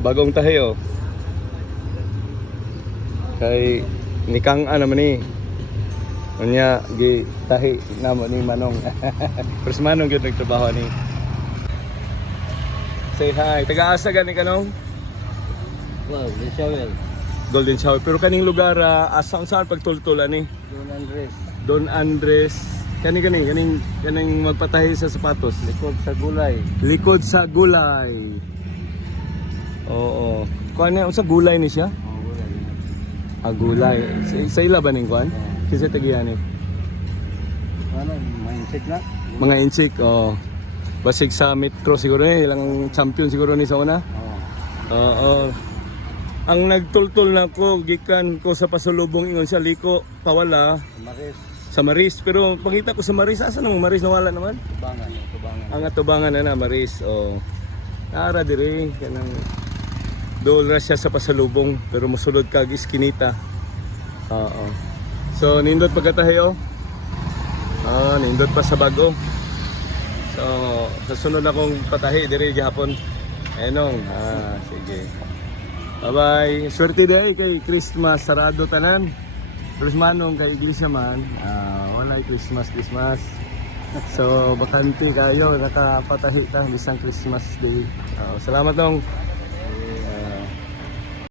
bagong tahi oh. Kay nikang naman ni. Unya gi tahi namo ni Manong. Pero si Manong gyud nagtrabaho ni. Say hi. Taga-asa gani kanong? Wow, the shower. Golden Shower. Pero kaning lugar asa saan pagtultulan ni? Don Andres. Don Andres. Kaning magpatahi sa sapatos. Likod sa gulay. Likod sa gulay. Oo. Kuan na sa gulay ni siya? Oh, gulay. Gulay. Sa ila ba ning kuan? Kasi tagiyan ni. Ano, mindset na? Mga insik, oh. Basig sa metro siguro ilang champion siguro ni sa una. Oh. Oo. Ang nagtultol na ko gikan ko sa pasulubong ingon siya liko pawala Maris. sa Maris, pero pangita ko sa Maris asa nang Maris nawala naman. Tubangan. Ang atubangan na Maris, oh. Ara diri kanang dol ra siya sa pasalubong pero mosulod kag iskinita. Oo. So nindot pagkatahi oh. Nindot pa sa bago. So sa sunod akong patahi diri gihapon. Enong, sige. Bye-bye. Swerte day kay Christmas sarado tanan. Pero Manong kay iglesia man, wala Christmas. So bakante kayo nakapatahi ta bisang Christmas day. Salamat nong